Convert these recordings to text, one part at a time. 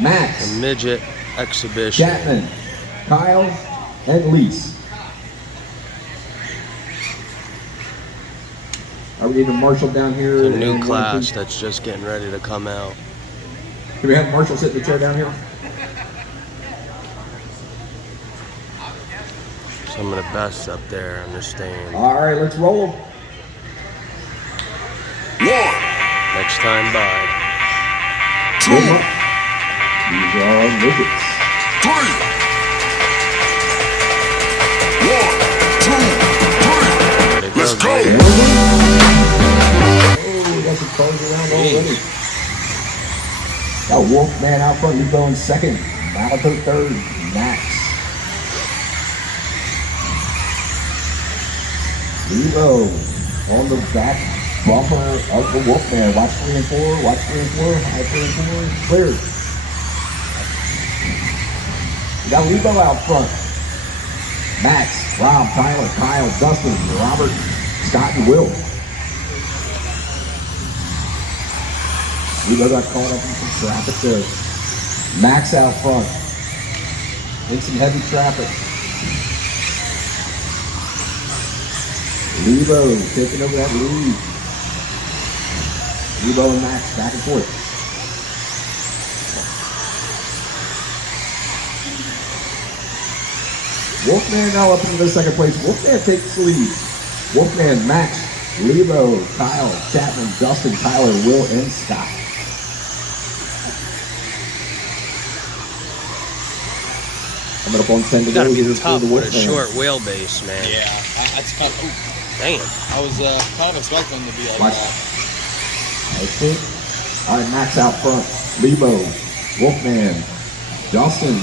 Max. The midget exhibition. Chapman. Kyle. And Lise. Are we even Marshall down here? The new class that's just getting ready to come out. Can we have Marshall sit in the chair down here? Some of the best up there, understand. All right, let's roll. Next time by. These are our Migets. 3. 1, 2, 3. Let's go. Oh, we got some cars around already. Got Wolfman out front, Lupo in second. Malato third. Max. Levo on the back bumper of the Wolfman. Watch 3 and 4. Watch 3 and 4. High 3 and 4. Clear. We got Levo out front. Max, Rob, Tyler, Kyle, Dustin, Robert, Scott, and Will. Levo got caught up in some traffic there. Max out front. In some heavy traffic. Levo taking over that lead. Levo and Max back and forth. Wolfman now up into the second place. Wolfman takes the lead. Wolfman, Max, Levo, Kyle, Chapman, Dustin, Tyler, Will, and Scott. Coming up on 10 to go. Gotta be tough with a short wheelbase, man. Yeah, that's kind of. Damn. I was kind of expecting them to be like Watch. that. Okay. All right, Max out front. Levo, Wolfman, Dustin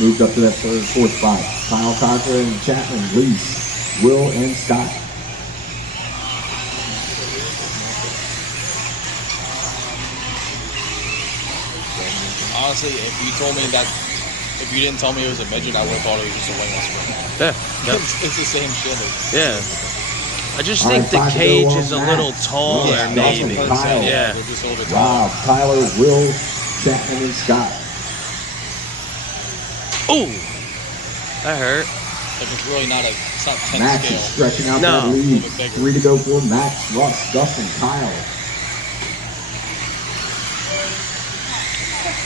moved up to that third, fourth spot. Kyle, Cochran, Chapman, Lise, Will, and Scott. Honestly, if you told me that, if you didn't tell me it was a midget, I would have thought it was just a wingless spring. Yeah. Yep. It's the same shit. Yeah. I just All think right, the 5 to cage go is a on little Max. taller, Yeah, maybe. Dustin, Kyle. Yeah. They're just a little bit taller. Rob, Tyler, Will, Chapman, and Scott. Ooh. That hurt. Like it's really not a, it's not 10 Max scale. is stretching out No. that lead. A little bit bigger. 3 to go for Max, Russ, Dustin, Kyle.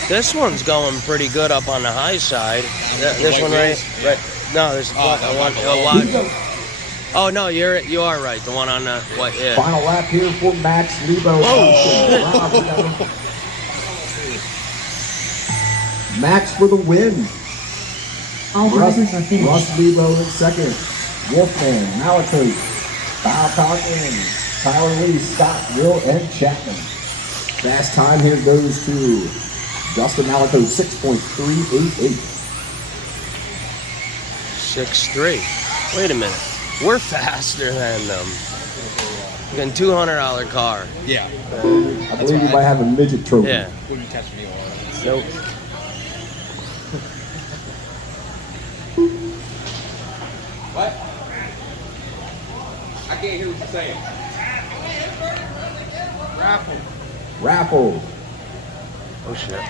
This one's going pretty good up on the high side. This white one right, wheels? right. No, there's Oh, one. that One oh no, you are right. The one on the what? Yeah. Final lap here for Max, Levo, Rob. Max for the win. All drivers are finished. Russ Levo in second. Wolfman, Malachi, Kyle Cochran, Tyler Lee, Scott, Will, and Chapman. Fast time here goes to Justin Malachi, 6.388. 6'3". Wait a minute. We're faster than them. Getting $200 car. Yeah. I believe you might have a midget trophy. Yeah. Wouldn't catch me on. Nope. What? I can't hear what you're saying. Raffle. Oh shit.